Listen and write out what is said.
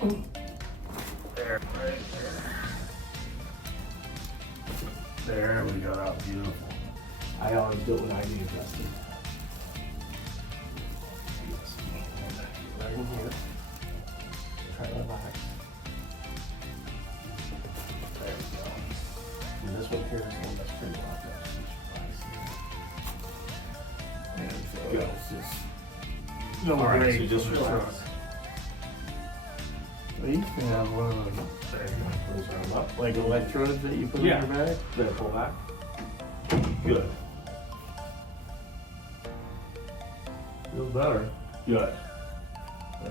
There, right there. There we go, beautiful. I always do it when I need adjusted. Right in here. Try to relax. There we go. And this one here is one that's pretty locked up. And so Good. it's just no All right, break, so just relax. relax. They used to have one of those, there you go, put his arm up, like electrodes that you put Yeah. in your bag. Then pull back. Good. Feels better. Good. Yeah.